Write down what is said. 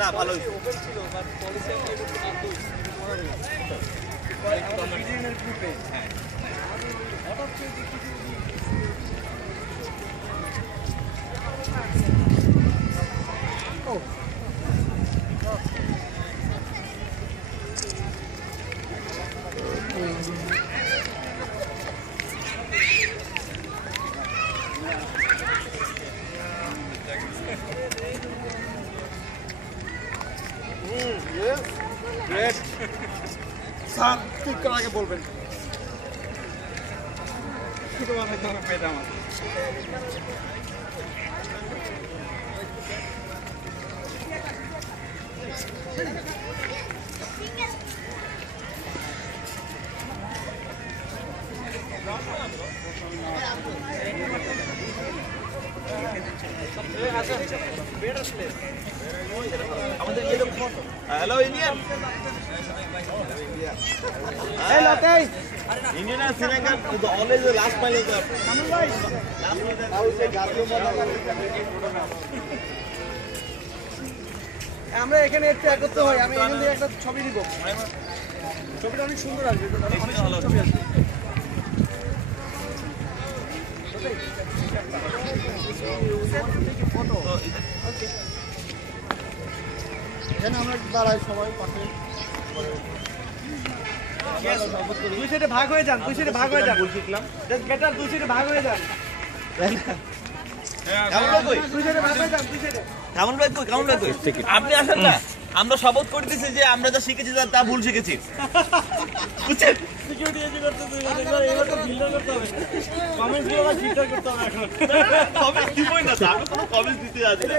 না ভালো ওপেন ছিল বাট পলিসি আমি একটু আনতে আমাদের বিজেএনের গ্রুপে হ্যাঁ হঠাৎ করে দেখি ও yes great স্যার ঠিক করার আগে বলবেন শুধু মানে তোমাকে পেতাম Hello, Indian. Hello, guys. Indian and Sri Lanka is always the last mile of the. আমরা এখানে একটু একত্র হই আমি এখান থেকে একটা ছবি দিব ছবিটা অনেক সুন্দর আসবে অনেক সুন্দর ছবি আসবে ফটো ওকে এখানে আমরা দাঁড়াই সবাই পাশে দুই সাইডে ভাগ হয়ে যান দুই সাইডে ভাগ হয়ে যান শিখলাম জাস্ট গেটার দুই সাইডে ভাগ হয়ে যান দুই সাইডে ভাগ হয়ে যান দুই সাইডে কেমন ভাই কই কেমন ভাই কই আপনি আসেন না আমরা শপথ করে দিয়েছি যে আমরা যা শিখেছি তা ভুল শিখেছি বুঝছেন সিকিউরিটি এজেন্ট করতে হবে এবার তো ফিল্টার করতে হবে কমেন্টস গুলো ফিল্টার করতে হবে এখন কমেন্ট দিবই না আমি কোনো কমেন্ট দিতে যাচ্ছি না